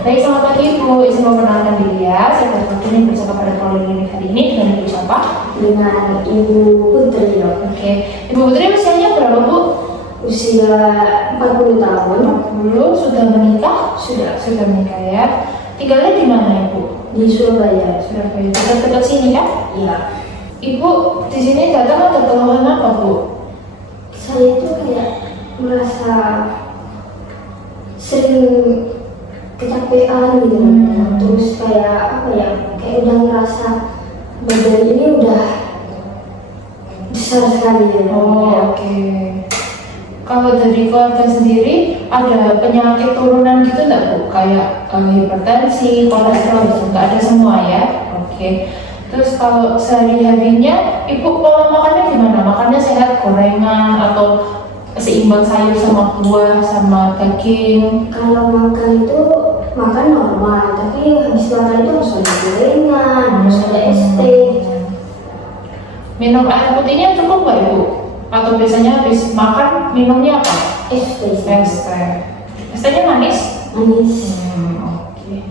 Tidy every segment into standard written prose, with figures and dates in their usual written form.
Baik, selamat pagi Ibu. Izin memperkenalkan diri ya. Saya Dr. Putri bersama pada Poliklinik hari ini dengan Ibu siapa? Dengan Ibu Putri. Oke. Ibu Putri usianya berapa Bu? Usia 40 tahun. 40. Sudah menikah? Sudah menikah ya. Tinggalnya di mana Ibu? Di Surabaya. Surabaya. Dekat sini kan? Iya. Ibu di sini datang ada keluhan apa Bu? Saya itu kayak merasa sering kecapean gitu. Terus kayak kayak udah ngerasa badan ini udah besar sekali ya. Oke. Kalau dari keluarga sendiri ada penyakit turunan gitu nggak Bu? Kayak hipertensi, kolesterol gitu? Nggak ada semua ya? Oke. Terus kalau sehari-harinya Ibu pola makannya gimana? Makannya sehat, gorengan atau seimbang sayur sama buah sama daging? Kalau makan itu makan normal, tapi habis makan itu harus ada gorengan, harus ada es teh. Minum air putihnya cukup nggak Ibu? Atau biasanya habis makan minumnya apa? Es teh. Es teh. Es tehnya manis? Manis. Oke.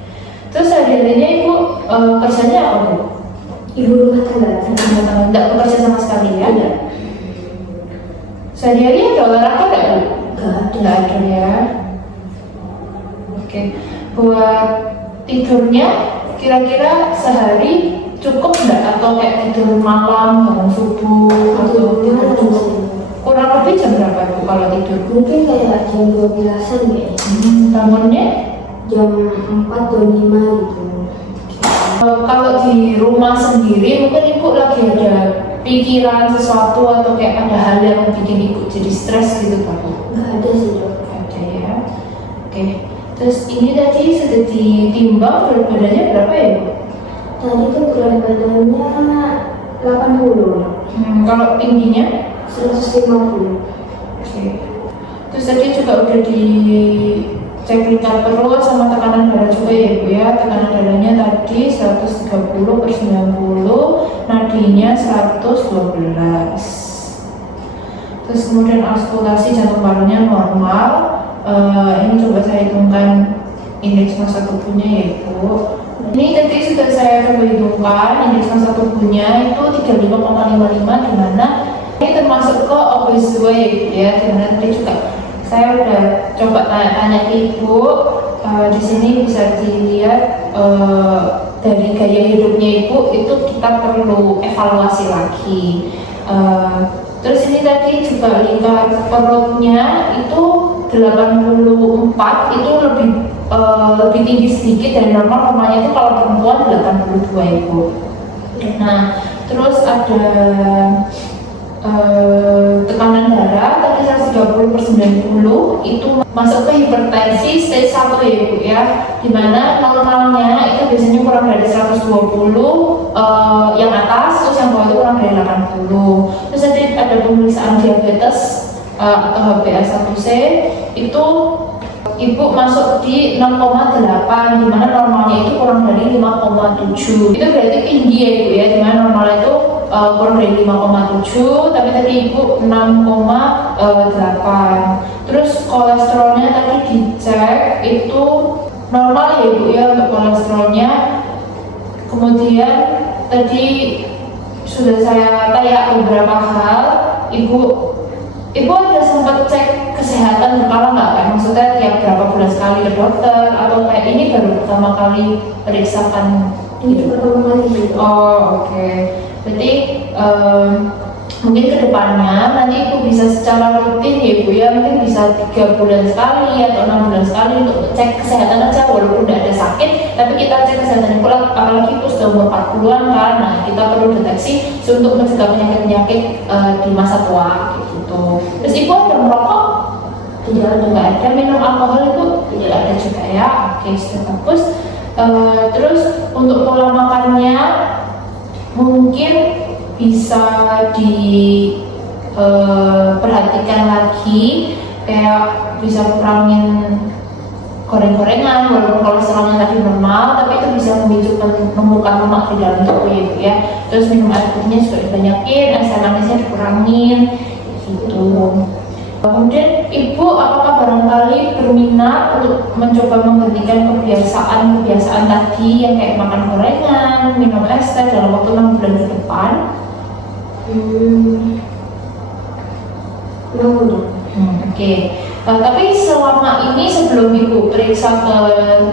Terus sehari-harinya Ibu kerjanya apa Bu? Ibu rumah tangga. Nggak bekerja sama sekali ya? Tidak. Sehari-hari ada olahraga nggak Bu? Nggak ada. Ya. Oke. Buat tidurnya kira-kira sehari cukup nggak? Atau kayak tidur malam, bangun subuh, atau tidur cukup? Kurang lebih jam berapa Bu kalau tidur? Mungkin kayak jam 12-an kayaknya. Bangunnya? Jam 4 atau 5 gitu. Kalau di rumah sendiri mungkin Ibu lagi ada pikiran sesuatu atau kayak ada hal yang bikin Ibu jadi stres gitu kan Bu? Nggak ada sih Dok. Nggak ada ya. Oke. Terus ini tadi sudah ditimbang berat badannya berapa ya Bu? Tadi tuh berat badannya 80. Kalau tingginya? 150. Oke. Terus tadi juga udah dicek lingkar perut sama tekanan darah juga ya Bu ya. Tekanan darahnya tadi 130/90, nadinya 112. Terus kemudian auskultasi jantung parunya normal. Ini coba saya hitungkan indeks massa tubuhnya ya Ibu. Ini tadi sudah saya coba hitungkan indeks massa tubuhnya itu 35,55, di mana ini termasuk ke obes 2 ya Ibu ya. Dimana tadi juga saya udah coba tanya ke Ibu, di sini bisa dilihat dari gaya hidupnya Ibu itu kita perlu evaluasi lagi. Terus ini tadi juga lingkar perutnya itu 84, itu lebih tinggi sedikit dari normal. Normalnya itu kalau perempuan 82 Ibu. Nah, terus ada tekanan darah tadi 130/90, itu masuk ke hipertensi stage 1 ya Ibu ya, dimana normalnya itu biasanya kurang dari 120 yang atas, terus yang bawah itu kurang dari 80. Terus tadi ada pemeriksaan diabetes atau HbA1c, itu Ibu masuk di 6,8, dimana normalnya itu kurang dari 5,7. Itu berarti tinggi ya Ibu ya, dimana normalnya itu kurang dari 5,7, tapi tadi Ibu 6,8. Terus kolesterolnya tadi dicek itu normal ya Ibu ya untuk kolesterolnya. Kemudian tadi sudah saya tanya beberapa hal. Ibu ada sempat cek kesehatan kepala nggak kan? Maksudnya tiap berapa bulan sekali ke dokter, atau kayak ini baru pertama kali periksakan? Ini pertama kali. Oh oke. Berarti mungkin kedepannya nanti Ibu bisa secara rutin ya Ibu ya, mungkin bisa 3 bulan sekali atau 6 bulan sekali untuk cek kesehatan aja, walaupun tidak ada sakit, tapi kita cek kesehatan Ibu, apalagi Ibu sudah umur 40-an kan. Nah, kita perlu deteksi untuk mencegah penyakit-penyakit di masa tua gitu. Terus Ibu ada merokok? Tidak ada. Nggak ada. Minum alkohol Ibu? Tidak ada juga ya. Oke, sudah bagus. Terus untuk pola makannya mungkin bisa diperhatikan lagi, kayak bisa kurangin goreng-gorengan, walaupun kolesterolnya tadi normal, tapi itu bisa memicu penumpukan lemak di dalam tubuh ya. Terus minum air putihnya juga dibanyakin, asam manisnya dikurangin gitu. Kemudian Ibu apakah barangkali berminat untuk mencoba menghentikan kebiasaan tadi yang kayak makan gorengan, minum es teh dalam waktu 6 bulan ke depan? Oke. Tapi selama ini sebelum Ibu periksa ke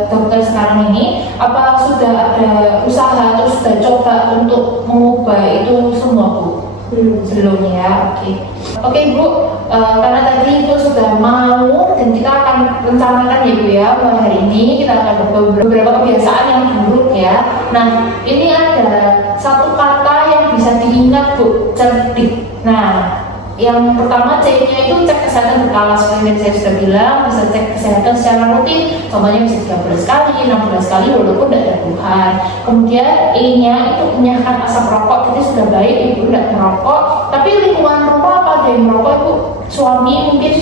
dokter sekarang ini, apa sudah ada usaha atau sudah coba untuk mengubah itu semua, Bu? Belum ya, oke Bu, karena tadi Ibu sudah mau dan kita akan rencanakan ya Bu ya, bahwa hari ini kita akan beberapa kebiasaan yang buruk ya. Nah, ini ada satu kata yang bisa diingat Bu, cerdik. Nah, yang pertama C-nya itu cek kesehatan berkala, seperti yang saya sudah bilang, bisa cek kesehatan secara rutin, contohnya bisa 13 kali, 16 kali walaupun tidak ada keluhan. Kemudian E-nya itu enyahkan asap rokok, jadi sudah baik Ibu tidak merokok, tapi lingkungan rumah apa ada yang merokok Ibu? Suami mungkin,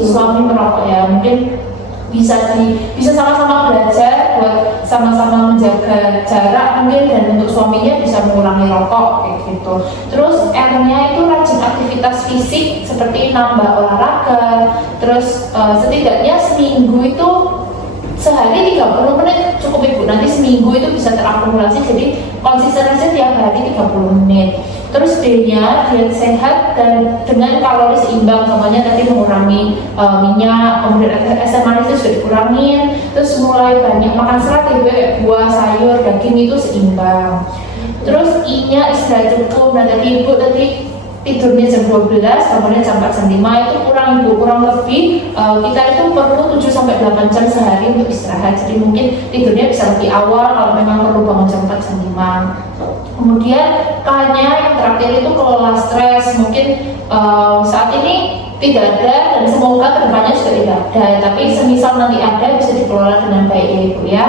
suami merokok ya, mungkin bisa sama-sama belajar buat sama-sama menjaga jarak mungkin, dan untuk suaminya bisa mengurangi rokok kayak gitu. Terus R-nya itu rajin aktivitas fisik seperti nambah olahraga, terus setidaknya seminggu itu sehari 30 menit cukup Ibu, nanti seminggu itu bisa terakumulasi, jadi konsisten aja tiap hari 30 menit. Terus D-nya diet sehat dan dengan kalori seimbang, contohnya tadi mengurangi minyak, kemudian asam manis itu sudah dikurangin, terus mulai banyak makan serat ya Bu, buah, sayur, daging itu seimbang. Terus I-nya istirahat cukup, nah tadi Ibu tadi tidurnya jam 12, bangunnya jam 4 jam 5, itu kurang lebih kita itu perlu 7-8 jam sehari untuk istirahat, jadi mungkin tidurnya bisa lebih awal kalau memang perlu bangun jam 4 jam 5. Kemudian K-nya yang terakhir itu kelola stres, mungkin saat ini tidak ada dan semoga kedepannya juga tidak ada, tapi semisal nanti ada bisa dikelola dengan baik ya Ibu ya,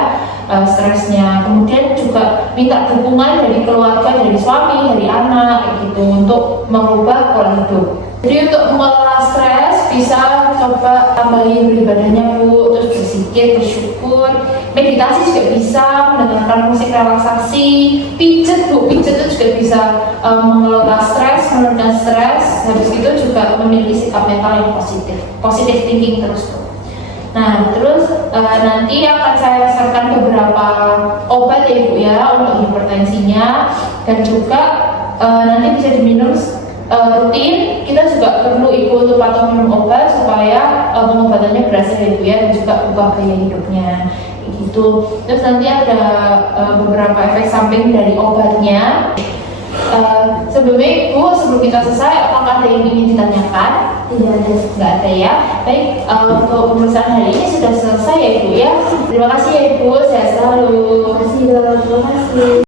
stresnya. Kemudian juga minta dukungan dari keluarga, dari suami, dari anak kayak gitu untuk mengubah pola hidup. Jadi untuk mengelola stres bisa coba tambahin ibadahnya Bu, terus berzikir, bersyukur, meditasi juga bisa, mendengarkan musik relaksasi, pijet Bu, pijet itu juga bisa mengelola stres, menurunkan stres. Habis itu juga memiliki sikap mental yang positif thinking terus Bu. Nah, terus nanti akan saya sarankan beberapa obat ya Bu ya untuk hipertensinya, dan juga nanti bisa diminum rutin. Kita juga perlu Ibu untuk patuh minum obat supaya pengobatannya berhasil ya Bu ya, dan juga ubah gaya hidupnya gitu. Terus nanti ada beberapa efek samping dari obatnya. Sebelumnya Ibu, sebelum kita selesai, apakah ada yang ingin ditanyakan? Tidak ada ya. Baik, untuk pemeriksaan hari ini sudah selesai ya Ibu ya. Terima kasih ya Ibu, sehat selalu.